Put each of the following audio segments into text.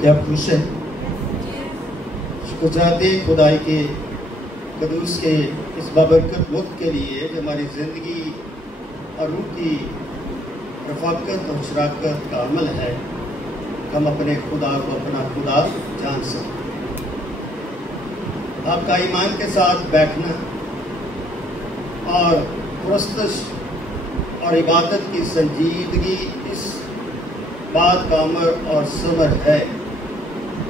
کیا خوش ہے؟ شکر چاہتے ہیں خدائی کے قدوس کے اس بابرکت وقت کے لیے جو ہماری زندگی اور روح کی رفاقت اور شراکت کا عمل ہے، ہم اپنے خدا کو اپنا خدا جان سکیں۔ آپ کا ایمان کے ساتھ بیٹھنا اور پرستش اور عبادت کی سنجیدگی اس بات کا عمر اور ثمر ہے۔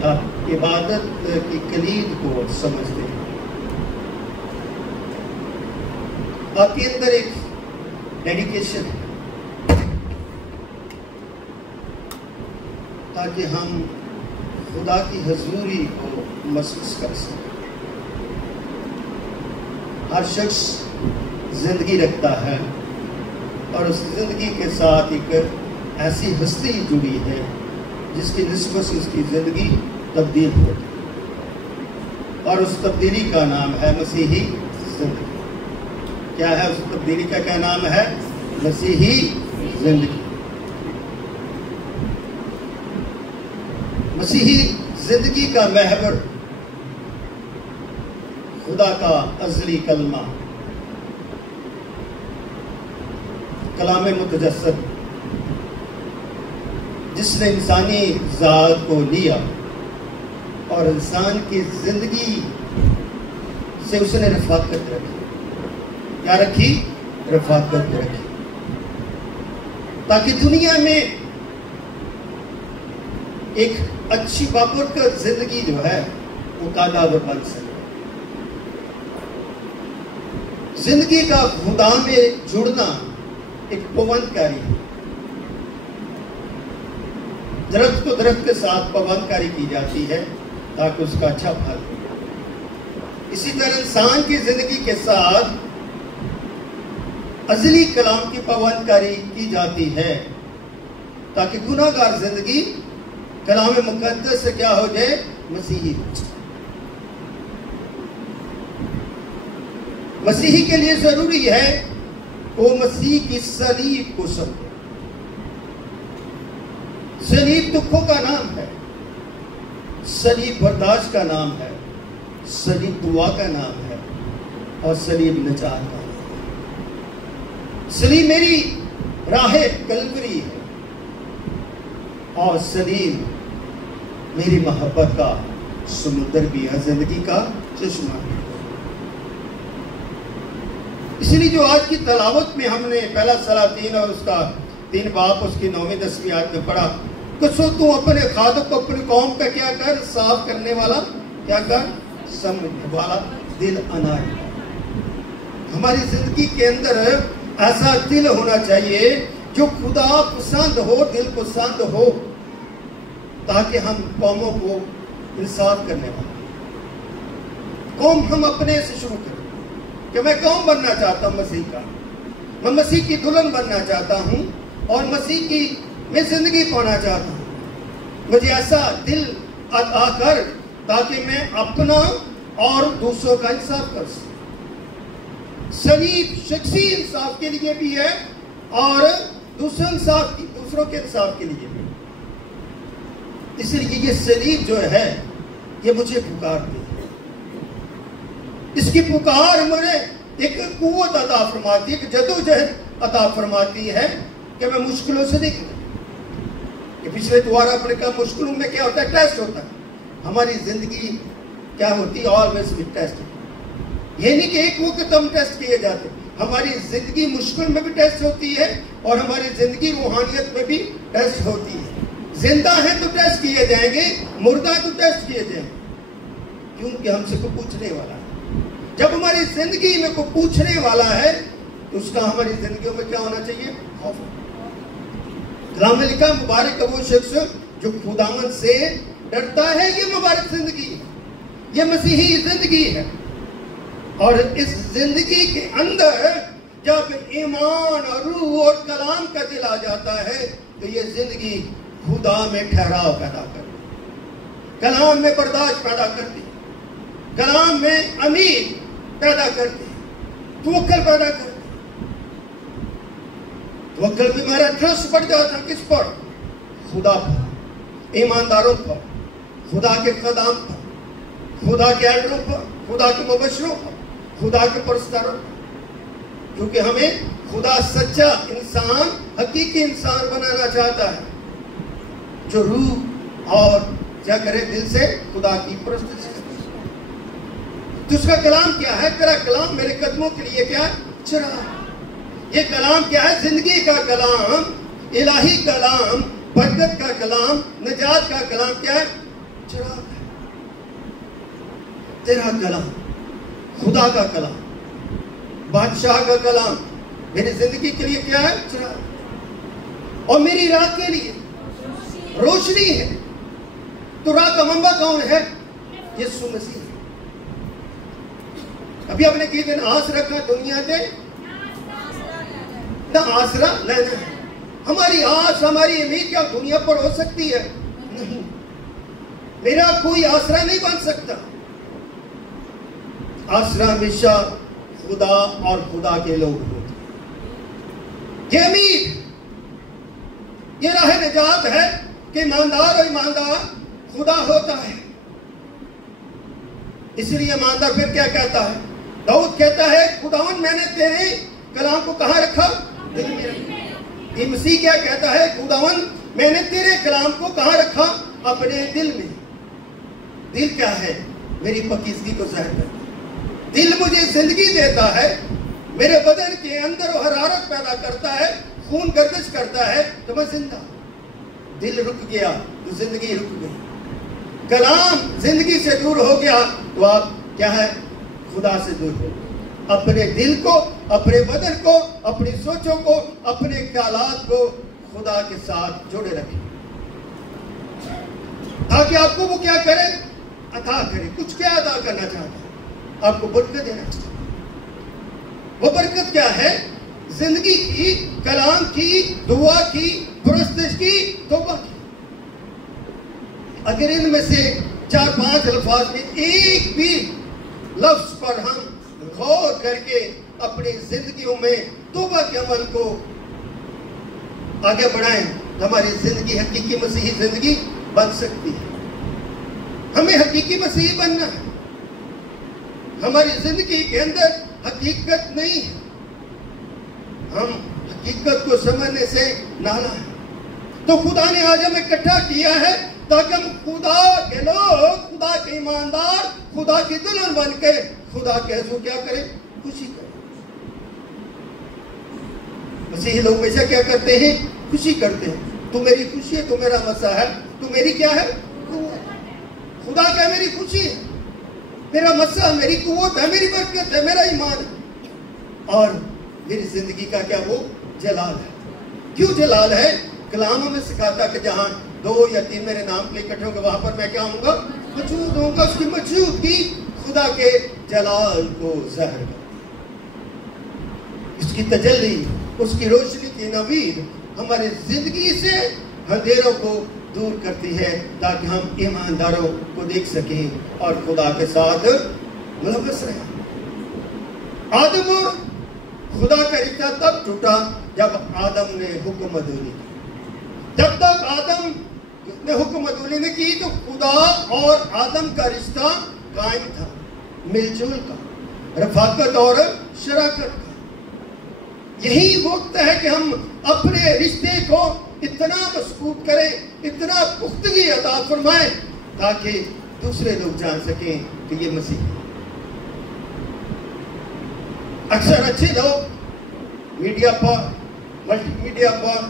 آپ عبادت کی کلید کو سمجھتے ہیں، آپ کے اندر ایک ڈیڈیکیشن ہے تاکہ ہم خدا کی حضوری کو محسوس کر سکیں۔ ہر شخص زندگی رکھتا ہے اور اس زندگی کے ساتھ ایک ایسی ہستی جڑی ہے جس کی نسبت سے اس کی زندگی تبدیل ہوتی ہے، اور اس تبدیلی کا نام ہے مسیحی زندگی۔ کیا ہے اس تبدیلی کا کیا نام ہے؟ مسیحی زندگی۔ مسیحی زندگی کا محور خدا کا ازلی کلمہ، کلام متجسد، جس نے انسانی ذات کو لیا اور انسان کی زندگی سے اس نے رفاقت رکھی۔ کیا رکھی؟ رفاقت رکھی، تاکہ دنیا میں ایک اچھی بابرکت زندگی جو ہے وہ قادر بن سکے۔ زندگی کا خدا میں جڑنا ایک پابند کاری ہے۔ درخت کو درخت کے ساتھ پابند کاری کی جاتی ہے تاکہ اس کا اچھا پھل ہو۔ اسی طرح انسان کی زندگی کے ساتھ ازلی کلام کی پابند کاری کی جاتی ہے تاکہ گناہ گار زندگی کلام مقدس سے کیا ہو جائے؟ مسیحی ہو جائے۔ مسیحی کے لیے ضروری ہے وہ مسیح کی صلیب کو سمجھے۔ صلیب دکھوں کا نام ہے، صلیب برداشت کا نام ہے، صلیب دعا کا نام ہے، اور صلیب نجات کا نام ہے۔ صلیب میری راہ کلوری ہے، اور صلیب میری محبت کا سمندر بھی ہے، زندگی کا چشمہ ہے۔ اس لیے جو آج کی تلاوت میں ہم نے پہلا سلاطین اور اس کا 3 باب اس کی 9ویں 10ویں آیت میں پڑھا کہ سو تو اپنے خادم کو اپنی قوم کا کیا کر؟ صاف کرنے والا، کیا کر؟ سمجھنے والا دل عنایت۔ ہماری زندگی کے اندر ایسا دل ہونا چاہیے جو خدا پسند ہو، دل پسند ہو، تاکہ ہم قوموں کو انصاف کرنے والا قوم ہم اپنے سے شروع کریں کہ میں قوم بننا چاہتا ہوں مسیح کا، میں مسیح کی دلہن بننا چاہتا ہوں اور مسیح کی میں زندگی پانا چاہتا ہوں۔ مجھے ایسا دل عطا کر تاکہ میں اپنا اور دوسروں کا انصاف کر سکوں۔ صلیب شخصی انصاف کے لیے بھی ہے اور دوسروں کے انصاف کے لیے بھی۔ اس لیے یہ صلیب جو ہے یہ مجھے پکارتی ہے، اس کی پکار مجھے ایک قوت عطا فرماتی ہے، ایک جدوجہد عطا فرماتی ہے کہ میں مشکلوں سے نکلوں۔ کہ پچھلے دوبارہ اپنے کا مشکلوں میں کیا ہوتا ہے؟ ٹیسٹ ہوتا ہے۔ ہماری زندگی کیا ہوتی ہے؟ Always with test. یہ نہیں کہ ایک وقت ہم ٹیسٹ کیے جاتے، ہماری زندگی مشکل میں بھی ٹیسٹ ہوتی ہے اور ہماری زندگی روحانیت میں بھی ٹیسٹ ہوتی ہے۔ زندہ ہیں تو ٹیسٹ کیے جائیں گے، مردہ تو ٹیسٹ کیے جائیں گے، کیونکہ ہم سے کوئی پوچھنے والا ہے۔ جب ہماری زندگی میں کوئی پوچھنے والا ہے تو اس کا ہماری زندگیوں میں کیا ہونا چاہیے؟ خوف۔ کلام میں لکھا مبارک ہے وہ شخص جو خداوند سے ڈرتا ہے۔ یہ مبارک زندگی ہے، یہ مسیحی زندگی ہے۔ اور اس زندگی کے اندر جب ایمان اور روح اور کلام کا دل آ جاتا ہے تو یہ زندگی خدا میں ٹھہراؤ پیدا کرتی، کلام میں برداشت پیدا کرتی، کلام میں امید پیدا کرتی، توکل پیدا کرتی۔ توکل بھی میرا ٹرسٹ بڑھ جاتا کس پر؟ خدا پر، ایمانداروں پر، خدا کے قدام پر، خدا کے آرڈروں پر، خدا کے مبشروں پر، خدا کے پرستاروں پر، کیونکہ ہمیں خدا سچا انسان، حقیقی انسان بنانا چاہتا ہے جو روح اور کیا کرے دل سے خدا کی پرستش کرے۔ تو اس کا کلام کیا ہے؟ تیرا کلام میرے قدموں کے لیے کیا ہے؟ چراغ۔ یہ کلام کیا ہے؟ زندگی کا کلام، الہی کلام، برکت کا کلام، نجات کا کلام کیا ہے؟ چراغ ہے۔ تیرا کلام، خدا کا کلام، بادشاہ کا کلام میری زندگی کے لیے کیا ہے؟ چراغ، اور میری راہ کے لیے روشنی ہے۔ تو راہ کا منبع کون ہے؟ یسوع مسیح۔ ابھی اپنے کی دن آس رکھا دنیا دے نہ آسرا لینا ہے۔ ہماری آس، ہماری امید کیا دنیا پر ہو سکتی ہے؟ نہیں، میرا کوئی آسرا نہیں بن سکتا۔ آسرا ہمیشہ خدا اور خدا کے لوگ ہوتے ہیں۔ یہ امید، یہ راہ نجات ہے کہ ایماندار اور ایماندار خدا ہوتا ہے۔ اس لیے ایماندار پھر کیا کہتا ہے؟ داؤد کہتا ہے خداوند میں نے تیرے کلام کو کہاں رکھا؟ دل میں رکھا۔ یہ مسیح کیا کہتا ہے؟ خداوند میں نے تیرے کلام کو کہاں رکھا؟ اپنے دل میں۔ دل کیا ہے؟ میری پاکیزگی کو ظاہر کرتا ہے۔ دل مجھے زندگی دیتا ہے، میرے بدن کے اندر وہ حرارت پیدا کرتا ہے، خون گردش کرتا ہے تو میں زندہ۔ دل رک گیا تو زندگی رک گئی۔ کلام زندگی سے دور ہو گیا تو آپ کیا ہے؟ خدا سے دور ہو گئے۔ اپنے دل کو، اپنے بدن کو، اپنی سوچوں کو، اپنے خیالات کو خدا کے ساتھ جوڑے رکھیں تاکہ آپ کو وہ کیا کرے؟ عطا کرے۔ کچھ کیا عطا کرنا چاہتا ہے؟ آپ کو برکت دینا چاہتا ہے۔ وہ برکت کیا ہے؟ زندگی کی، کلام کی، دعا کی، پرستش کی، توبہ کی۔ اگر ان میں سے 4-5 الفاظ میں ایک بھی لفظ پر ہم غور کر کے اپنی زندگیوں میں توبہ کے عمل کو آگے بڑھائیں تو ہماری زندگی حقیقی مسیحی زندگی بن سکتی ہے۔ ہمیں حقیقی مسیحی بننا ہے۔ ہماری زندگی کے اندر حقیقت نہیں ہے، ہم حقیقت کو سمجھنے سے نالا ہے۔ تو خدا نے آج ہمیں اکٹھا کیا ہے تاکہ ہم خدا کے لوگ، خدا کے ایماندار، خدا کی دلہن بن کے خدا کے حضور کیا کریں؟ خوشی کریں۔ مسیحی لوگ ہمیشہ کیا کرتے ہیں؟ خوشی کرتے ہیں۔ تو میری خوشی ہے، تو میرا مسا ہے، تو میری کیا ہے؟ قوت۔ خدا کیا میری خوشی ہے، میرا مسا، میری قوت ہے، میری برکت ہے، میرا ایمان ہے، اور میری زندگی کا کیا وہ جلال ہے۔ کیوں جلال ہے؟ کلام ہمیں سکھاتا کہ جہاں 2 یا 3 میرے نام کے لیے اکٹھے ہوں گے وہاں پر میں کیا ہوں گا؟ موجود ہوں گا۔ اس کی موجودگی خدا کے جلال کو ظاہر کرتی ہے۔ اس کی تجلی، اس کی روشنی کی نوید ہماری زندگی سے اندھیروں کو دور کرتی ہے تاکہ ہم ایمانداروں کو دیکھ سکیں اور خدا کے ساتھ ملوث رہیں۔ آدم اور خدا کا رشتہ تب ٹوٹا جب آدم نے حکم عدولی کی۔ جب تک آدم نے حکم عدولی نے کی تو خدا اور آدم کا رشتہ قائم تھا، مل جل کا، رفاقت اور شراکت کا۔ یہی وقت ہے کہ ہم اپنے رشتے کو اتنا مضبوط کریں، اتنا پختگی عطا فرمائیں تاکہ دوسرے لوگ جان سکیں کہ یہ مسیح ہے۔ اکثر اچھے لوگ میڈیا پر، ملٹی میڈیا پر،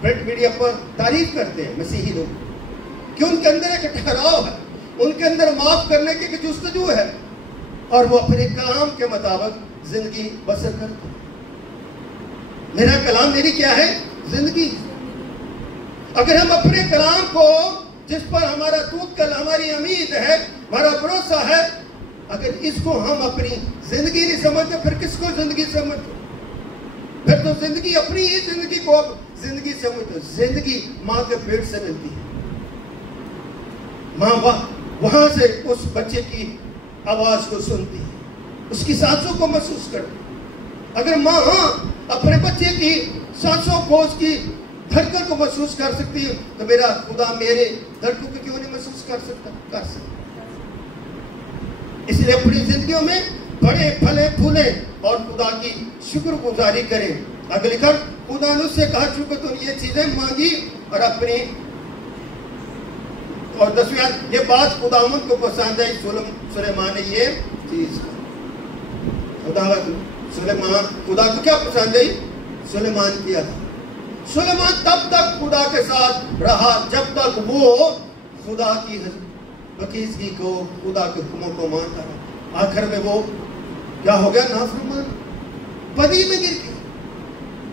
پرنٹ میڈیا پر تعریف کرتے ہیں مسیحی لوگ کہ ان کے اندر ایک ٹھہراؤ ہے، ان کے اندر معاف کرنے کی جستجو ہے اور وہ اپنے کلام کے مطابق زندگی بسر کرتے ہیں۔ میرا کلام میری کیا ہے؟ زندگی۔ اگر ہم اپنے کلام کو، جس پر ہمارا توکل، ہماری امید ہے، ہمارا بھروسہ ہے، اگر اس کو ہم اپنی زندگی نہیں سمجھتے پھر کس کو زندگی سمجھتے؟ پھر تو زندگی اپنی ہی زندگی کو اب زندگی سمجھتے۔ زندگی ماں کے پیٹ سے ملتی ہے، ماں وہاں سے اس بچے کی آواز کو سنتی ہے، اس کی سانسوں کو محسوس کرتی ہے۔ اگر ماں اپنے بچے کی سانسوں کو، اس کی دھڑکن کو محسوس کر سکتی ہوں تو میرا خدا میرے دھڑکوں کو کیوں نہیں محسوس کر سکتا؟ کر سکتا۔ اس لیے اپنی زندگیوں میں بڑے پھلے پھولیں اور خدا کی شکر گزاری کریں۔ اگلی کر خدا نے اس سے کہا چونکہ تم یہ چیزیں مانگی اور اپنی، اور 10ویں یہ بات خداوند کو پسند آئی، سلیمان نے یہ چیز خدا کو کیا پسند آئی؟ سلیمان کیا تھا۔ سلیمان تب تک خدا کے ساتھ رہا جب تک وہ خدا کی پاکیزگی کو، خدا کے حکموں کو مانتا رہا۔ آخر میں وہ کیا ہو گیا؟ نافرمان، بدی میں گر گیا،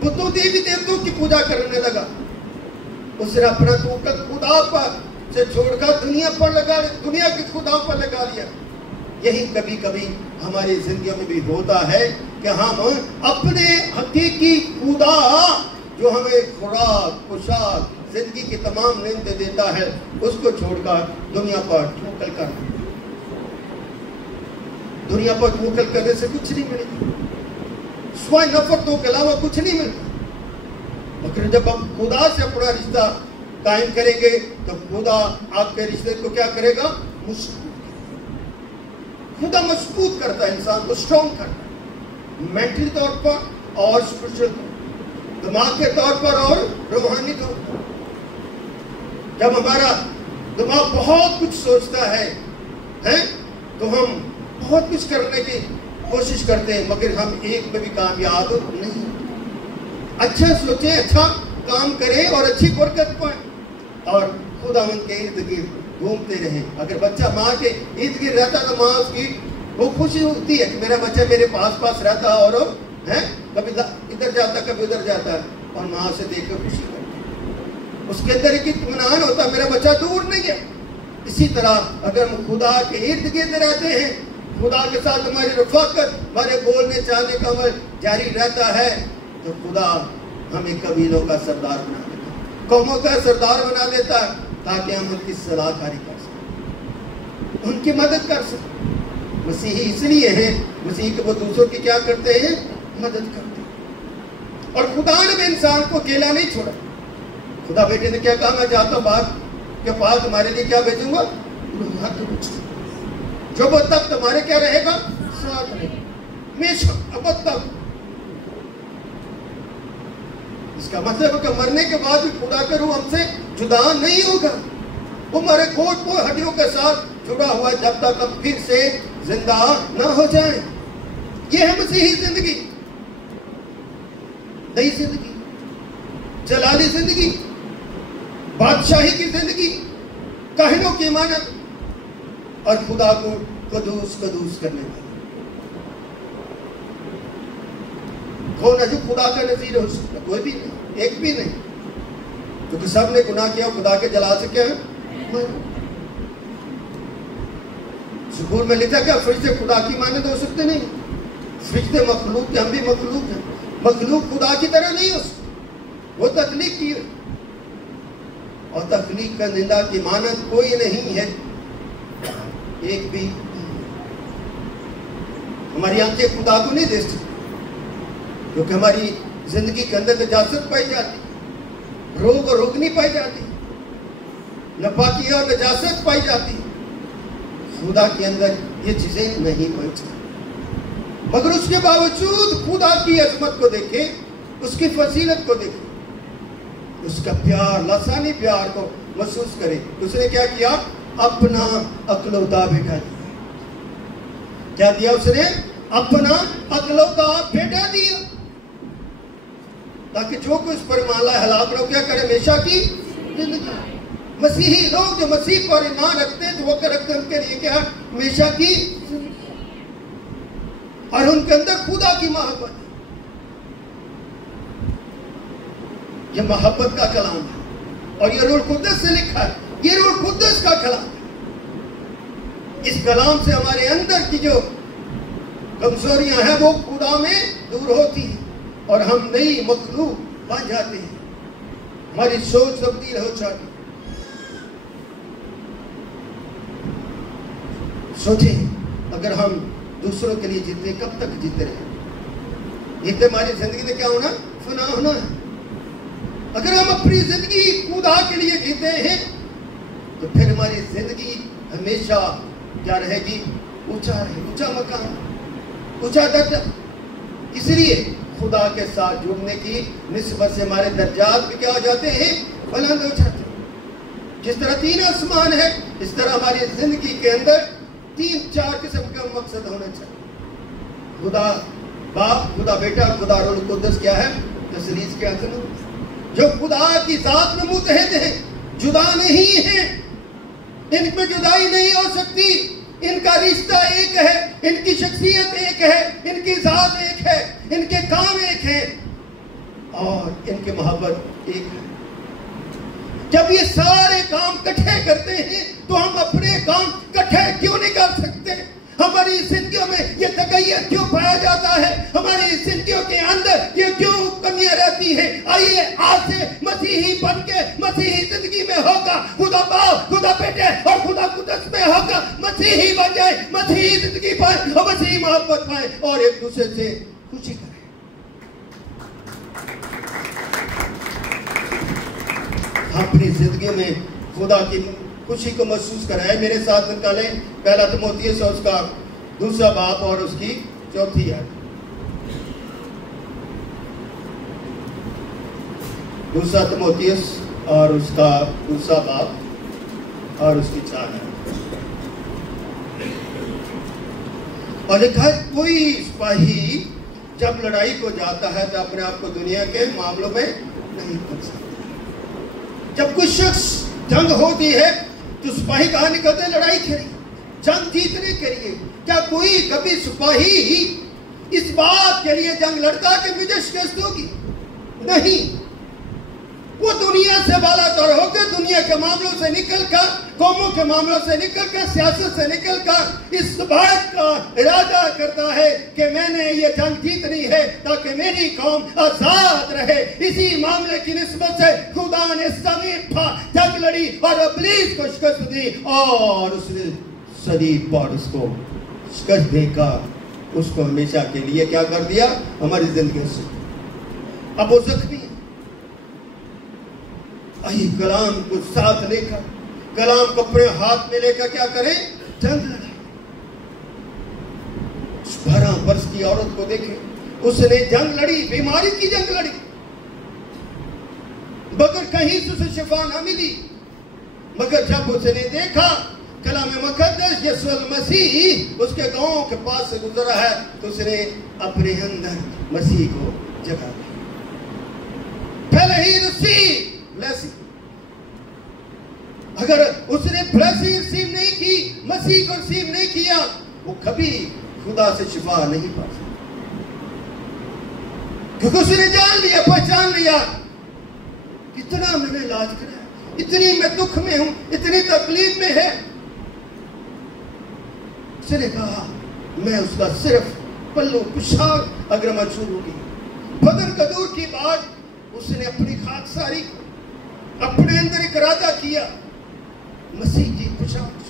بتوں دیوی دیوتوں کی پوجا کرنے لگا۔ اس نے اپنا توکل خدا پر سے چھوڑ کر دنیا کے خدا پر لگا لیا۔ یہی کبھی کبھی ہماری زندگیوں میں بھی ہوتا ہے کہ ہم اپنے حقیقی خدا جو ہمیں خوراک، پوشاک، زندگی کی تمام نعمتیں دیتا ہے، اس کو چھوڑ کر دنیا پر ٹھوکر کرنا۔ دنیا پر ٹھوکر کرنے سے کچھ نہیں ملے گا، سوائے نفرتوں کے علاوہ کچھ نہیں ملتا۔ مگر جب ہم خدا سے اپنا رشتہ قائم کریں گے تو خدا آپ کے رشتے کو کیا کرے گا؟ خدا مضبوط کرتا ہے، انسان کو اسٹرانگ کرتا ہے، مینٹلی طور پر اور اسپرچل دماغ کے طور پر اور روحانی طور پر۔ جب ہمارا دماغ بہت کچھ سوچتا ہے تو ہم بہت کچھ کرنے کی کوشش کرتے ہیں مگر ہم ایک میں بھی کامیاب نہیں۔ اچھا سوچیں، اچھا کام کریں اور اچھی برکت پائیں اور خداوند کے ارد گرد گھومتے رہیں۔ اگر بچہ ماں کے ارد گرد رہتا تو ماں اس کی وہ خوشی ہوتی ہے کہ میرا بچہ میرے پاس رہتا اور کبھی ادھر جاتا کبھی ادھر جاتا اور ماں سے دیکھ کر خوشی کرتا، اس کے اندر ایک اطمینان ہوتا میرا بچہ دور نہیں ہے۔ اسی طرح اگر ہم خدا کے ارد گرد رہتے ہیں، خدا کے ساتھ ہماری رفاقت، ہمارے بولنے چالنے کا عمل جاری رہتا ہے تو خدا ہمیں قبیلوں کا سردار بنا دیتا ہے، قوموں کا سردار بنا دیتا ہے تاکہ ہم ان کی صلاح کاری کر سکیں، ان کی مدد کر سکیں۔ مسیحی اس لیے ہیں، مسیح کے وہ دوسروں کی کیا کرتے ہیں؟ مدد کرتے ہیں۔ اور خدا نے بھی انسان کو اکیلا نہیں چھوڑا۔ خدا بیٹے نے کیا کہا؟ میں جاتا ہوں باپ کے پاس، تمہارے لیے کیا بھیجوں گا؟ جو وہ تب تمہارے کیا رہے گا؟ ساتھ رہے گا ہمیشہ، اب تک۔ اس کا مطلب ہے کہ مرنے کے بعد بھی خدا کا روح ہم سے جدا نہیں ہوگا، وہ ہمارے گوشت کو ہڈیوں کے ساتھ جڑا ہوا ہے جب تک ہم پھر سے زندہ نہ ہو جائیں۔ یہ ہے مسیحی زندگی، نئی زندگی، جلالی زندگی، بادشاہی کی زندگی، کاہنوں کی امانت اور خدا کو قدوس کرنے والا۔ کون ہے جو خدا کا نظیر ہو سکتا؟ کوئی بھی نہیں، ایک بھی نہیں، کیونکہ سب نے گناہ کیا، خدا کے جلال سے کیا ہے؟ زبور میں لکھا کیا فرشتے خدا کی مانند ہو سکتے؟ نہیں، فرشتے مخلوق ہیں، ہم بھی مخلوق ہیں، مخلوق خدا کی طرح نہیں ہو سکتے، وہ تخلیق کی ہے اور تخلیق کا زندہ کی مانند کوئی نہیں ہے، ایک بھی۔ ہماری آنکھیں خدا کو نہیں دیکھ سکتی کیونکہ ہماری زندگی کے اندر نجاست پائی جاتی، روگ اور روگنی پائی جاتی، ناپاکی اور نجاست پائی جاتی۔ خدا کے اندر یہ چیزیں نہیں پہنچتی، مگر اس کے باوجود خدا کی عظمت کو دیکھیں، اس کی فضیلت کو دیکھیں، اس کا پیار، لسانی پیار کو محسوس کریں۔ اس نے کیا کیا؟ اپنا اکلوتا بیٹا دیا۔ کیا دیا اس نے؟ اپنا اکلوتا بیٹا دیا تاکہ جو کوئی اس پر ایمان لائے ہلاک نہ ہو، کیا کرے؟ ہمیشہ کی زندگی۔ مسیحی لوگ جو مسیح پر ایمان رکھتے ہیں تو وہ رکھتے ہیں ان کے لیے کیا؟ ہمیشہ کی زندگی، اور ان کے اندر خدا کی محبت۔ یہ محبت کا کلام ہے اور یہ روح القدس سے لکھا ہے، یہ روح القدس کا کلام ہے۔ اس کلام سے ہمارے اندر کی جو کمزوریاں ہیں وہ خدا میں دور ہوتی ہیں اور ہم نئی مخلوق بن جاتے ہیں، ہماری سوچ تبدیل ہو جاتی ہے۔ سوچیں اگر ہم دوسروں کے لیے جیتے کب تک جیتے رہیں؟ ایک تو ہماری زندگی میں کیا ہونا؟ فنا ہونا ہے۔ اگر ہم اپنی زندگی خدا کے لیے جیتے ہیں تو پھر ہماری زندگی ہمیشہ کیا رہے گی؟ اونچا رہے، اونچا مقام، اونچا درجہ۔ اس لیے خدا کے ساتھ جڑنے کی نسبت سے ہمارے درجات بھی کیا ہو جاتے ہیں؟ بلند ہو جاتے ہیں۔ جس طرح 3 آسمان ہے، اس طرح ہماری زندگی کے اندر 3-4 قسم کا مقصد ہونا چاہیے۔ خدا باپ، خدا بیٹا، خدا روح القدس کیا ہے؟ تثلیث کے عظمت، جو خدا کی ذات میں متحد ہیں، جدا نہیں ہیں، ان میں جدائی نہیں ہو سکتی، ان کا رشتہ ایک ہے، ان کی شخصیت ایک ہے، ان کی ذات ایک ہے، ان کے کام ایک ہے اور ان کی محبت ایک ہے۔ جب یہ سارے کام کٹھے کرتے ہیں تو ہم اپنے کام کٹھے کیوں نہیں کر سکتے؟ ہماری زندگیوں میں یہ تغیر کیوں پایا جاتا ہے؟ ہماری زندگیوں کے اندر یہ کیوں کمیاں رہتی ہیں؟ آئیے آج سے مسیحی بن کے مسیحی زندگی میں ہوگا، خدا باپ، خدا بیٹے اور خدا قدس میں ہوگا، مسیحی بن جائے، مسیحی زندگی پائے اور مسیحی محبت پائے اور ایک دوسرے سے خوشی کریں۔ اپنی زندگی میں خدا کی خوشی کو محسوس کرائے۔ میرے ساتھ نکالیں پہلا تموتھیوس اور اس کا 2 باب اور اس کی 4 آیت۔ 2 تموتھیوس اور اس کا 2 باب اور اس کی 4 آیت۔ اور لکھا ہے کوئی سپاہی جب لڑائی کو جاتا ہے تو اپنے آپ کو دنیا کے معاملوں میں نہیں کر سکتا۔ جب کوئی شخص جنگ ہوتی ہے تو سپاہی کہاں نکلتے ہیں؟ لڑائی کریے، جنگ جیتنے کے لیے۔ کیا کوئی کبھی سپاہی ہی اس بات کے لیے جنگ لڑتا کہ مجھے شکست ہوگی؟ نہیں، وہ دنیا سے بالا تر ہو کے دنیا کے معاملوں سے نکل کر، قوموں کے معاملوں سے نکل کر، سیاست سے نکل کر اس بات کا ارادہ کرتا ہے کہ میں نے یہ جنگ جیتنی ہے تاکہ میری قوم آزاد رہے۔ اسی معاملے کی نسبت سے خدا نے زمین پر جنگ لڑی اور ابلیس کو شکست دی اور اس نے صلیب پر اس کو شکست دے کر اس کو ہمیشہ کے لیے کیا کر دیا؟ ہماری زندگی سے۔ اب وہ زخمی ہے، آئیے کلام کو ساتھ لے کر، کلام کو اپنے ہاتھ میں لے کر کیا کریں؟ جنگ لڑیں۔ 12 برس کی عورت کو دیکھیں، اس نے جنگ لڑی، بیماری کی جنگ لڑی، مگر کہیں سے اسے شفا نہ ملی۔ مگر جب اس نے دیکھا کلام مقدس یسوع المسیح اس کے گاؤں کے پاس سے گزرا ہے تو اس نے اپنے اندر مسیح کو جگہ دی۔ پہلے ہی رسیو blessing۔ اگر اس نے blessing رسیو نہیں کی، مسیح کو رسیو نہیں کیا، وہ کبھی خدا سے شفا نہیں پا سکتا، کیونکہ اس نے جان لیا، پہچان لیا کتنا میں نے علاج کرا ہے، اتنی میں دکھ میں ہوں، اتنی تکلیف میں ہے۔ اس نے کہا میں اس کا صرف پلو پوشاک اگر منظور ہوگی۔ بدن کا دور کی بات، اس نے اپنی خاکساری کو اپنے اندر ایک ارادہ کیا، مسیح کی پوشاک۔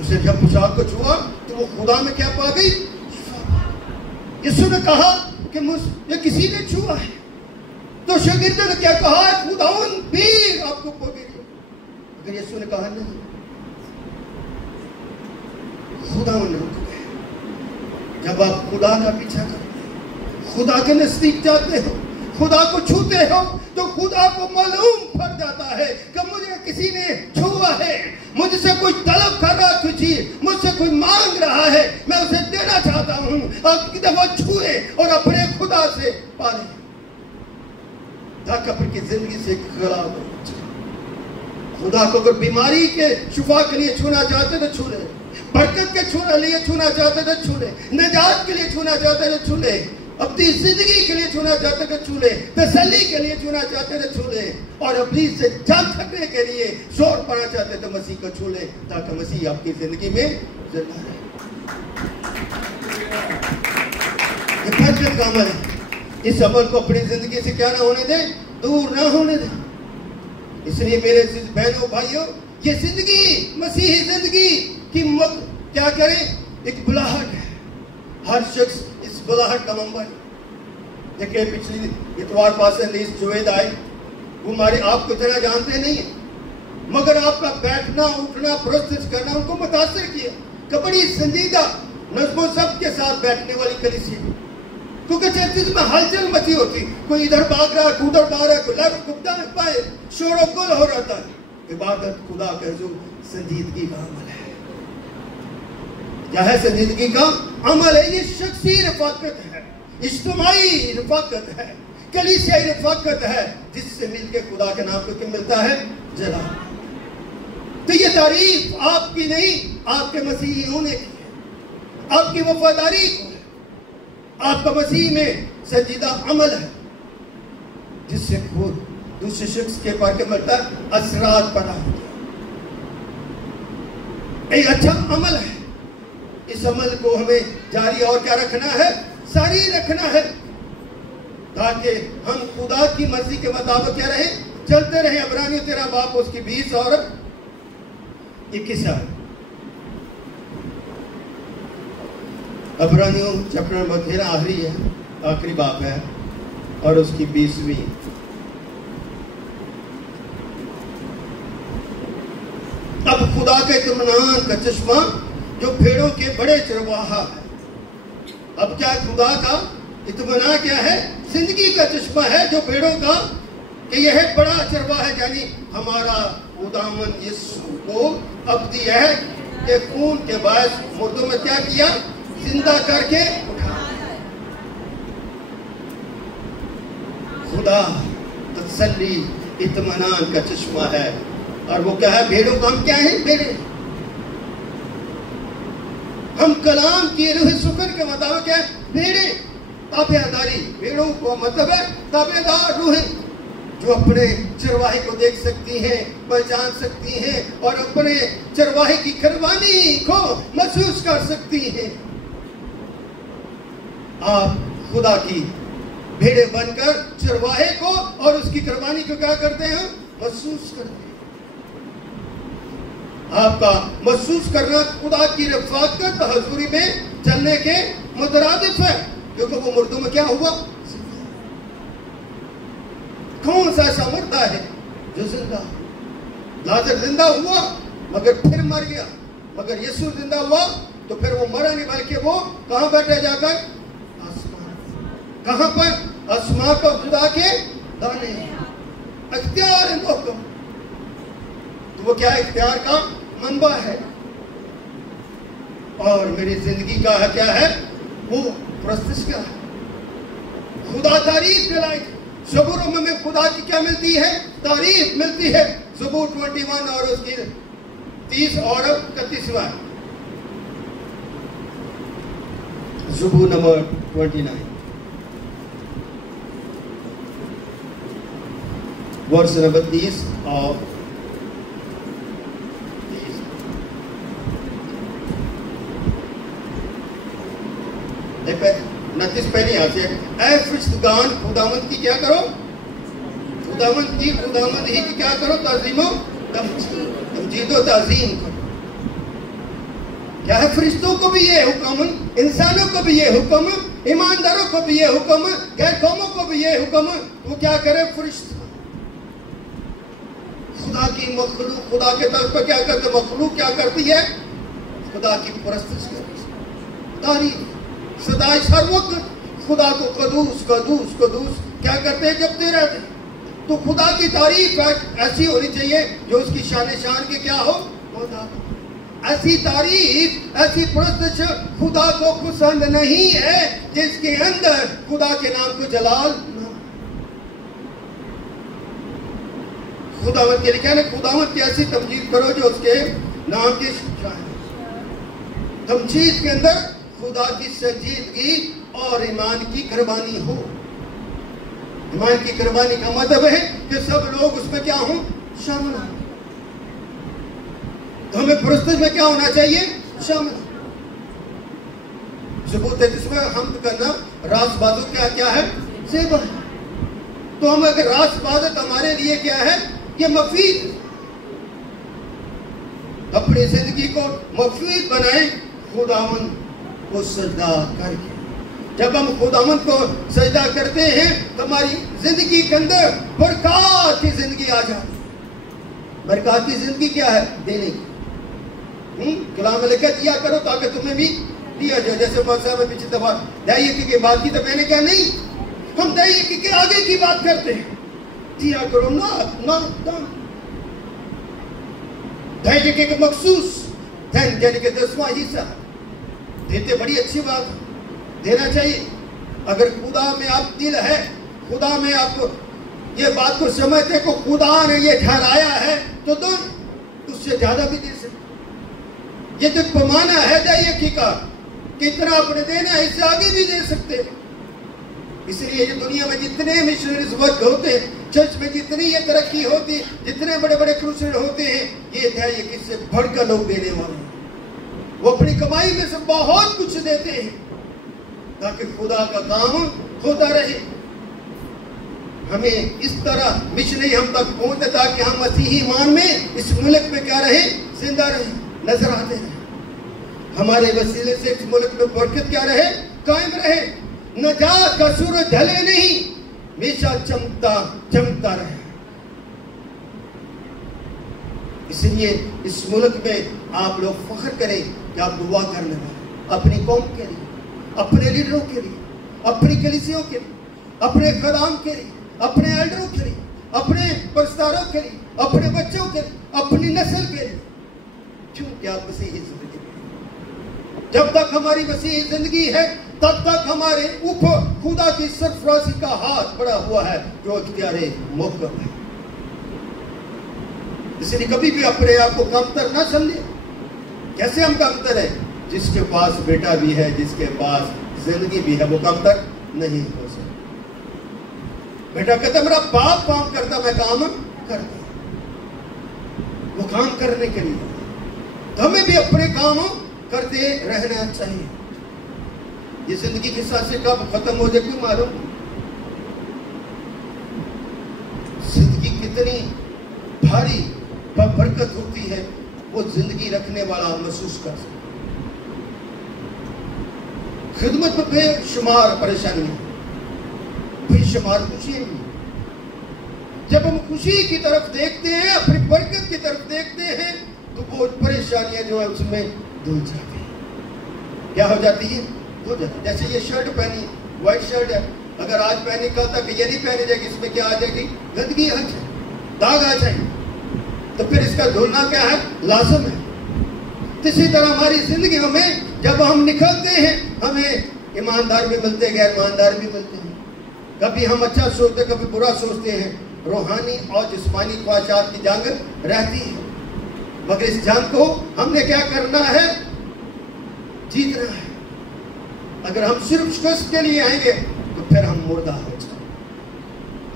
اسے جب پوشاک کو چھوا تو وہ خدا میں کیا پا گئی؟ یسوع نے کہا کہ یہ کسی نے چھوا ہے، تو شاگردوں نے کیا کہا؟ خداوند بھی آپ کو پکڑے۔ اگر یسوع نے کہا نہیں، خداوند نے رک گئے۔ جب آپ خدا کا پیچھا کرتے ہیں، خدا کے نزدیک جاتے ہو، خدا کو چھوتے ہو، تو خدا کو معلوم پڑ جاتا ہے کہ مجھے کسی نے چھوا ہے، مجھ سے کوئی طلب کر رہا کوئی چیز، مجھ سے کوئی مانگ رہا ہے، میں اسے دینا چاہتا ہوں۔ اور ایک دفعہ چھوئے اور اپنے خدا سے پالے تاکہ اپنی زندگی سے خلا ہو جائے۔ خدا کو اگر بیماری کے شفا کے لیے چھونا چاہتے تو چھو لے، برکت کے لیے چھونا چاہتے تو چھو لے، نجات کے لیے چھونا چاہتے تو چھو لے، اپنی زندگی کے لیے چھونا چاہتے تو چھو لے، تسلی کے لیے چھونا چاہتے تو چھو لے، اور ابلیس سے جنگ کرنے کے لیے زور پانا چاہتے تو مسیح کو چھو لے تاکہ مسیح آپ کی زندگی میں زندہ رہے۔ یہ برکت کا عمل ہے، اس عمل کو اپنی زندگی سے کیا نہ ہونے دیں، دور نہ ہونے دیں۔ اس لیے میرے بہنوں بھائیوں، یہ زندگی مسیحی زندگی کی کیا کریں؟ ایک بلاہٹ ہے، ہر شخص اس بلاہٹ کا ممبر ہے۔ دیکھیں پچھلی اتوار پاس انیس جوید آئے، وہ ہمارے آپ کو اتنا جانتے نہیں ہیں، مگر آپ کا بیٹھنا اٹھنا پروسیس کرنا ان کو متاثر کیا کہ بڑی سنجیدہ نظم و ضبط کے ساتھ بیٹھنے والی کلیسیا، کیونکہ چرچز میں ہلچل مچی ہوتی، کوئی ادھر بھاگ رہا ہے، ادھر بھاگ رہا ہے، کوئی لیفٹ کبتا ہے پائے، شور و گل ہو رہا تھا۔ عبادت خدا کا جو سنجیدگی کا عمل ہے، کیا ہے سنجیدگی کا عمل ہے؟ یہ شخصی رفاقت ہے، اجتماعی رفاقت ہے، کلیسیائی رفاقت ہے، جس سے مل کے خدا کے نام کو کیا ملتا ہے؟ جلال۔ تو یہ تعریف آپ کی نہیں، آپ کے مسیحی ہونے کی ہے، آپ کی وفاداری کو ہے، آپ کا مسیح میں سنجیدہ عمل ہے، جس سے خود دوسرے شخص کے پر کے ملتا ہے اثرات پیدا ہوتے ہیں۔ ایک اچھا عمل ہے، اس عمل کو ہمیں جاری اور کیا رکھنا ہے؟ ساری رکھنا ہے، تاکہ ہم خدا کی مرضی کے مطابق کیا رہیں؟ چلتے رہیں۔ عبرانیوں 13 باب اس کی 20 اور 21 آیت۔ عبرانیوں چیپٹر نمبر 13 آخری ہے، آخری باب ہے اور اس کی 20ویں۔ اب خدا کے اطمینان کا چشمہ جو بھیڑوں کے بڑے چرواہا ہے۔ اب کیا خدا کا اطمینان کیا ہے؟ زندگی کا چشمہ ہے جو بھیڑوں کا، کہ یہ ہے بڑا چرواہا ہے، یعنی ہمارا خداوند یسوع کو ابدی ہے کہ خون کے باعث مردوں میں کیا کیا؟ زندہ کر کے اٹھا۔ خدا تسلی اطمینان کا چشمہ ہے، اور وہ کیا ہے؟ بھیڑوں کا ہم کیا ہیں؟ بھیڑیں۔ ہم کلام کی روح سکن کے مطابق کیا ہے؟ بھیڑیں۔ تابعداری، بھیڑوں کو مطلب ہے تابعدار روحیں، جو اپنے چرواہے کو دیکھ سکتی ہیں، پہچان سکتی ہیں، اور اپنے چرواہے کی قربانی کو محسوس کر سکتی ہیں۔ آپ خدا کی بھیڑیں بن کر چرواہے کو اور اس کی قربانی کو کیا کرتے ہیں؟ محسوس کرتے ہیں۔ آپ کا محسوس کرنا خدا کی رفاقت حضوری میں چلنے کے مترادف ہے، کیونکہ وہ مردوں میں کیا ہوا؟ کون سا ایسا مردہ ہے جو زندہ؟ لازر زندہ ہوا مگر پھر مر گیا، مگر یسوع زندہ ہوا تو پھر وہ مرا نہیں، بلکہ وہ کہاں بیٹھے جا کر؟ آسمان۔ کہاں پر؟ آسمان پر خدا کے دانے۔ اختیار ہے محکم، تو وہ کیا اختیار کا منبع ہے، اور میری زندگی کا کیا ہے؟ وہ پرستش کا ہے۔ خدا تعریف کے لائق۔ زبوروں میں خدا کی کیا ملتی ہے؟ تعریف ملتی ہے۔ زبور 21 اور اس کی 30 اور 31واں۔ زبور نمبر 29 ورس نمبر 30 اور 29 پہلی یہاں سے، اے فرشتگان خداوند کی کیا کرو؟ خداوند ہی کی کیا کرو؟ تعظیم و تمجید و تعظیم کرو۔ کیا ہے؟ فرشتوں کو بھی یہ حکم، انسانوں کو بھی یہ حکم، ایمانداروں کو بھی یہ حکم، غیر قوموں کو بھی یہ حکم، وہ کیا کرے؟ فرشتہ خدا کی مخلوق، خدا کے طرف پر کیا کرتے؟ مخلوق کیا کرتی ہے؟ خدا کی پرستش کرتی ہے، تعریف ستائش ہر وقت خدا کو قدوس قدوس قدوس کیا کرتے ہیں؟ جپتے رہتے ہیں۔ تو خدا کی تعریف ایسی ہونی چاہیے جو اس کی شان کے کیا ہو؟ ایسی تعریف، ایسی پرستش خدا کو پسند نہیں ہے جس کے اندر خدا کے نام کو جلال نہ۔ خداوند کے لکھا ہے خداوند کی ایسی تمجید کرو جو اس کے نام کی شان ہے۔ تمجید کے اندر خدا کی سنجیدگی اور ایمان کی قربانی ہو۔ ایمان کی قربانی کا مطلب ہے کہ سب لوگ اس میں کیا ہوں؟ شامل ہوں۔ تو ہمیں پرستش میں کیا ہونا چاہیے؟ شامل۔ زبور 33 میں حمد کرنا راست بازو کیا ہے؟ زیبا ہے۔ تو ہم اگر راست بازت ہمارے لیے کیا ہے؟ یہ مفید، اپنی زندگی کو مفید بنائیں، خداوند کو سجدہ کر کے، جب ہم خداوند کو سجدہ کرتے ہیں تو ہماری زندگی کے اندر برکات کی زندگی آ جاتی ہے۔ برکات کی زندگی کیا ہے؟ دینے کی۔ کلام لکھا دیا کرو تاکہ تمہیں بھی دیا جائے۔ جیسے بہت صاحب پیچھے دفعہ دائیں کی بات کی تو میں نے کہا نہیں، ہم دائیں کے آگے کی بات کرتے ہیں، دیا کرو نہ دائیں کے مخصوص دھن یعنی کہ 10واں حصہ دیتے، بڑی اچھی بات ہے، دینا چاہیے۔ اگر خدا میں آپ دل ہے، خدا میں آپ یہ بات کو سمجھتے کہ خدا نے یہ ٹھہرایا ہے تو دو، اس سے زیادہ بھی دے سکتے۔ یہ تو پیمانہ ہے دائیں کا کہ اتنا آپ نے دینا ہے، اس سے آگے بھی دے سکتے ہیں۔ اس لیے یہ دنیا میں جتنے مشنریز ورک ہوتے ہیں، چرچ میں جتنی یہ ترقی ہوتی ہے، جتنے بڑے بڑے کروسیڈ ہوتے ہیں، یہ تھا یہ کس سے بڑھ کر لوگ دینے والے ہیں۔ وہ اپنی کمائی میں سے بہت کچھ دیتے ہیں تاکہ خدا کا کام ہوتا رہے۔ ہمیں اس طرح مشنری ہم تک پہنچے تاکہ ہم مسیحی ایمان میں اس ملک میں کیا رہے؟ زندہ رہے، نظر آتے رہے۔ ہمارے وسیلے سے اس ملک میں برکت کیا رہے؟ قائم رہے۔ نجات کا سورج ڈھلے نہیں، ہمیشہ چمکتا رہے۔ اس لیے اس ملک میں آپ لوگ فخر کریں کہ آپ دعا کرنے والے اپنی قوم کے لیے، اپنے لیڈروں کے لیے، اپنی کلیسیوں کے لیے، اپنے خدام کے لیے، اپنے ایلڈروں کے لیے، اپنے پرستاروں کے لیے، اپنے بچوں کے لیے، اپنی نسل کے لیے، کیونکہ آپ مسیحی زندگی جب تک ہماری مسیحی زندگی ہے تب تک ہمارے اوپر خدا کی سرفرازی کا ہاتھ بڑا ہوا ہے جو اختیار موقف ہے۔ اس لیے کبھی بھی اپنے آپ کو کمتر نہ سمجھے۔ کیسے ہم کمتر ہیں؟ جس کے پاس بیٹا بھی ہے، جس کے پاس زندگی بھی ہے، وہ کمتر نہیں ہو سکتا۔ بیٹا کہتا میرا باپ کام کرتا، میں کام کرتا، وہ کام کرنے کے لیے تو ہمیں بھی اپنے کام کرتے رہنا چاہیے۔ یہ زندگی کے ساتھ سے کب ختم ہو جائے کیوں معلوم؟ زندگی کتنی بھاری برکت ہوتی ہے وہ زندگی رکھنے والا محسوس کر سکتا۔ خدمت میں بے شمار پریشانیاں، بے شمار خوشیاں بھی۔ جب ہم خوشی کی طرف دیکھتے ہیں، اپنی برکت کی طرف دیکھتے ہیں تو وہ پریشانیاں جو ہے اس میں دھل جاتی ہیں۔ کیا ہو جاتی ہے؟ ہو جاتی ہے۔ جیسے یہ شرٹ پہنی، وائٹ شرٹ ہے، اگر آج پہنی کل تک یہ نہیں پہنی جائے گی، اس میں کیا آ جائے گی؟ گندگی آ جائے، داغ آ جائے، تو پھر اس کا دھلنا کیا ہے؟ لازم ہے۔ اسی طرح ہماری زندگی میں جب ہم نکلتے ہیں ہمیں ایماندار بھی ملتے ہیں، غیر ایماندار بھی ملتے ہیں، کبھی ہم اچھا سوچتے کبھی برا سوچتے ہیں۔ روحانی اور جسمانی خواہشات کی جنگ رہتی ہے، مگر اس جنگ کو ہم نے کیا کرنا ہے؟ جیتنا ہے۔ اگر ہم صرف شکست کے لیے آئیں گے تو پھر ہم مردہ ہو جائیں۔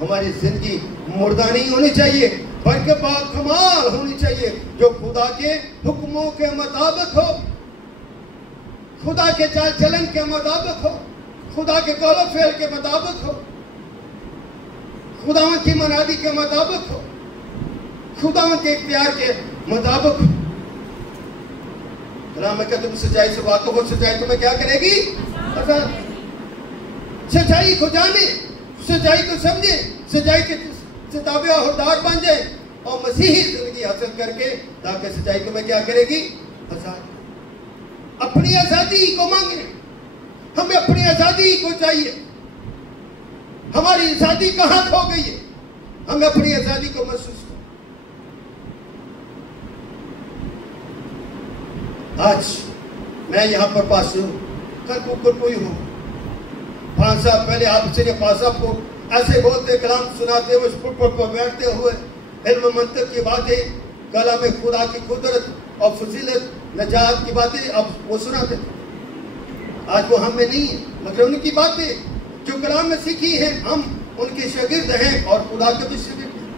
ہماری زندگی مردہ نہیں ہونی چاہیے بلکہ باکمال ہونی چاہیے، جو خدا کے حکموں کے مطابق ہو، خدا کے چال چلن کے مطابق ہو، خدا کے قول و فعل کے مطابق ہو، خداوند کی منادی کے مطابق ہو، خداوند کے اختیار کے مطابق ہو۔ کلام میں کہ تم سچائی سے واقف ہو، سچائی تمہیں کیا کرے گی؟ سچائی کو جانے، سچائی کو سمجھے، سچائی کے تابع حقدار بن جائے اور مسیحی زندگی حاصل کر کے تاکہ سچائی تمہیں کیا کرے گی؟ آزاد۔ اپنی آزادی کو مانگیں، ہمیں اپنی آزادی کو چاہیے۔ ہماری آزادی کہاں کھو گئی ہے؟ ہمیں اپنی آزادی کو محسوس کریں۔ آج میں یہاں پر پاس ہوں، کل کو کوئی ہو، 5 سال پہلے آپ سے پاس صاحب کو ایسے بولتے، کلام سناتے ہوئے، پلپٹ پر بیٹھتے ہوئے علم منطق کی باتیں، کلام خدا کی قدرت اور فضیلت، نجات کی باتیں اب وہ سناتے تھے۔ آج وہ ہم میں نہیں ہے، مگر ان کی باتیں جو کلام میں سیکھی ہیں، ہم ان کے شاگرد ہیں اور خدا کے بھی شاگرد ہیں۔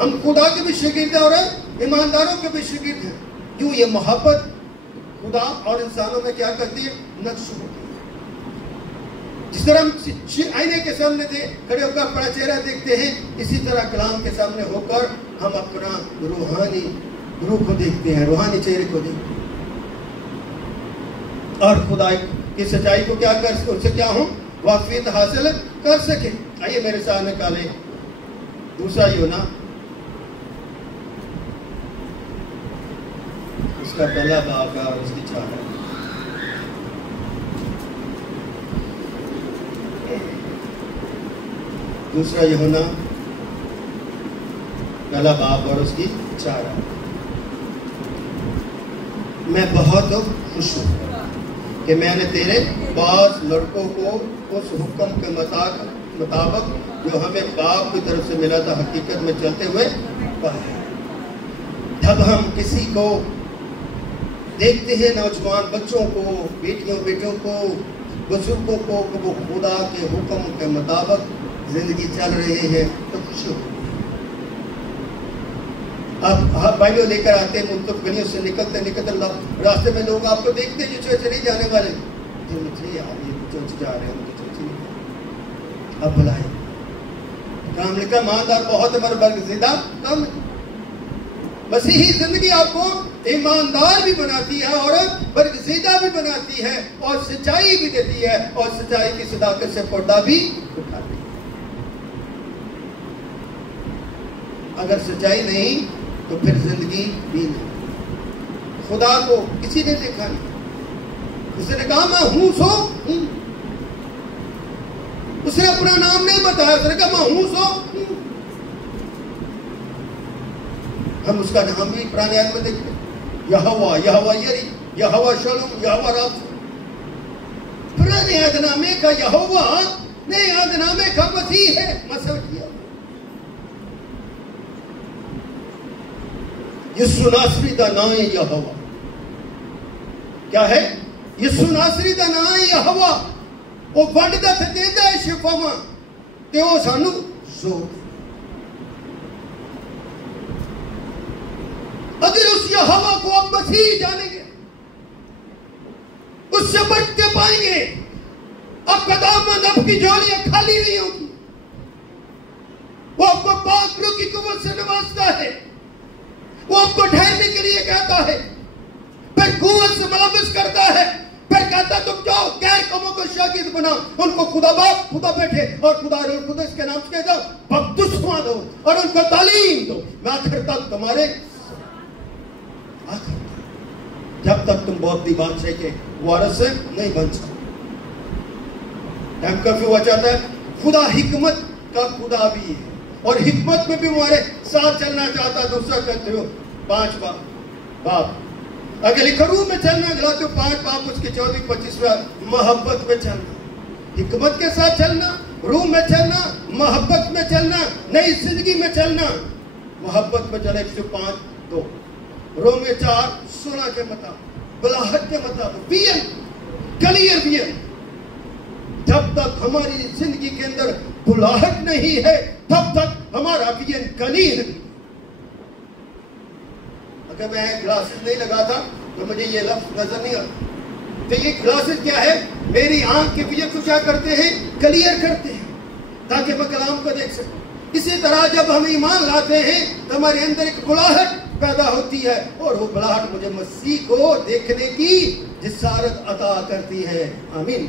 ہم خدا کے بھی شاگرد ہیں اور ایمانداروں کے بھی شاگرد ہیں۔ کیوں؟ یہ محبت خدا اور انسانوں میں کیا کرتی ہے؟ نقش ہوتی ہے۔ جس طرح ہم آئینے کے سامنے کھڑے ہو کر اپنا چہرہ دیکھتے ہیں، اسی طرح کلام کے سامنے ہو کر ہم اپنا روحانی روح کو دیکھتے ہیں، روحانی چہرے کو دیکھتے ہیں، اور کہ سچائی کو کیا کر اس سے کیا ہوں واقفیت حاصل کر سکے. آئیے میرے ساتھ نکالیں دوسرا یونا اس کا پہلا باب ہے اور اس کی 4 ہے. دوسرا یونا پہلا باب اور اس کی 4 ہے. میں بہت خوش ہوں کہ میں نے تیرے بعض لڑکوں کو اس حکم کے مطابق جو ہمیں باپ کی طرف سے ملا تھا حقیقت میں چلتے ہوئے پایا. جب ہم کسی کو دیکھتے ہیں نوجوان بچوں کو بیٹیوں کو بزرگوں کو کہ وہ خدا کے حکم کے مطابق زندگی چل رہے ہیں تو خوشی ہوتی ہے. آپ بائبل لے کر آتے ہیں مختلف گلیوں سے نکلتے راستے میں لوگ آپ کو دیکھتے ہیں جو چرچ نہیں جانے والے جو مجھے یہ چرچ جا رہے ہیں ان کی چرچ نہیں. اب بلائیں کام لکھا ایماندار بہت ہے مگر برگزیدہ کم. مسیحی زندگی آپ کو ایماندار بھی بناتی ہے اور برگزیدہ بھی بناتی ہے اور سچائی بھی دیتی ہے اور سچائی کی صداقت سے پردہ بھی اٹھاتی ہے. اگر سچائی نہیں تو پھر زندگی بھی نہیں. خدا کو کسی نے دیکھا نہیں. اس نے کہا میں ہوں سو ہوں. اس نے اپنا نام نہیں بتایا. اس نے کہا میں ہوں سو ہوں. ہم اس کا نام بھی پرانے عہد میں دیکھتے ہیں یہوہ یری یہوہ شلوم یہوہ رب. پرانے عہد نامے کا یہوہ نئے عہد نامے کا مسیح ہے. مسیح یسوع ناصری دا نام ہے یہوہ. کیا ہے یسوع ناصری دا نام ہے یہوہ. وہ وڈدا تے دیندا ہے شفاواں تے او سانو زور. اگر اس یہوہ کو اب مسیح جانیں گے اس سے بچتے پائیں گے. اب قدامت اب کی جولیاں خالی نہیں ہوگی. وہ آپ کو پاک روح کی قوت سے نوازتا ہے. وہ آپ کو ٹھہرنے کے لیے کہتا ہے پھر قوت سے ملابس کرتا ہے. پھر کہتا تم جاؤ غیر قوموں کو شاگرد بناؤ. ان کو خدا باپ خدا بیٹے اور خدا روح القدس کے نام سے کہتا بپتسمہ دو اور ان کو تعلیم دو. میں آخر تک تمہارے آخر جب تک تم بہت بادشاہ کے وارث نہیں بن سکتے. ٹائم کافی ہوا چاہتا ہے. خدا حکمت کا خدا بھی ہے اور حکمت میں بھی ہمارے ساتھ چلنا چاہتا ہے. دوسرا کہتے ہو 5 باب اگر لکھا روح میں چلنا گلاتے ہو 5 باب اس کے 24-25 محبت میں چلنا. حکمت کے ساتھ چلنا, روح میں چلنا, محبت میں چلنا, نئی زندگی میں چلنا. محبت میں چلے 105:2 روح میں 4:16 کے مطابق بلاہٹ کے مطابق ویژن کلیئر ویژن. جب تک ہماری زندگی کے اندر بلاہٹ نہیں ہے تب تک ہمارا ویژن کلیئر. اگر میں گلاسز نہیں لگا تھا تو مجھے یہ لفظ نظر نہیں آتا. تو یہ گلاسز کیا ہے؟ میری آنکھ کے ویژن کو کیا کرتے ہیں؟ کلیئر کرتے ہیں تاکہ میں کلام کو دیکھ سکوں. اسی طرح جب ہم ایمان لاتے ہیں تو ہمارے اندر ایک بلاہٹ پیدا ہوتی ہے اور وہ بلاہٹ مجھے مسیح کو دیکھنے کی جسارت عطا کرتی ہے. آمین.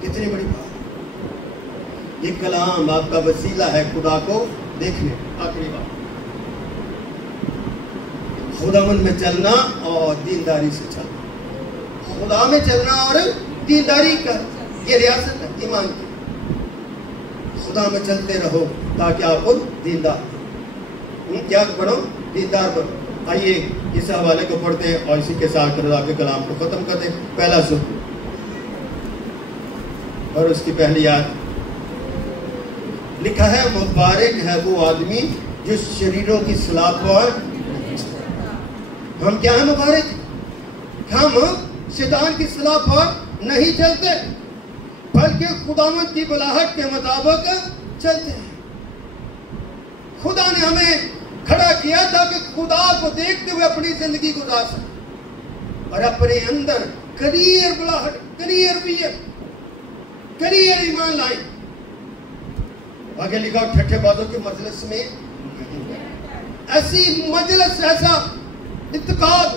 کتنی بڑی بات. یہ کلام آپ کا وسیلہ ہے خدا کو دیکھنے. آخری بات خداوند میں چلنا اور دینداری سے چلنا. خدا میں چلنا اور دینداری کا یہ ریاست ہے ایمان کی. خدا میں چلتے رہو تاکہ آپ دیندار کیا بنو؟ دیندار بنو. آئیے اس حوالے کو پڑھتے ہیں اور اسی کے ساتھ خدا کے کلام کو ختم کرتے ہیں. پہلا سورہ اور اس کی پہلی آیت لکھا ہے مبارک ہے وہ آدمی جو شریروں کی صلاح پر. ہم کیا ہیں مبارک؟ ہم شیطان کی صلاح پر نہیں چلتے بلکہ خداوند کی بلاہٹ کے مطابق چلتے ہیں. خدا نے ہمیں کھڑا کیا تھا کہ خدا کو دیکھتے ہوئے اپنی زندگی گزار سکیں اور اپنے اندر کلیئر بلاہٹ, کلیئر ویژن, کلیئر ایمان لائیں. آگے لکھا ٹھٹھے بازوں کے مجلس میں ایسی مجلس, ایسا انتقاد,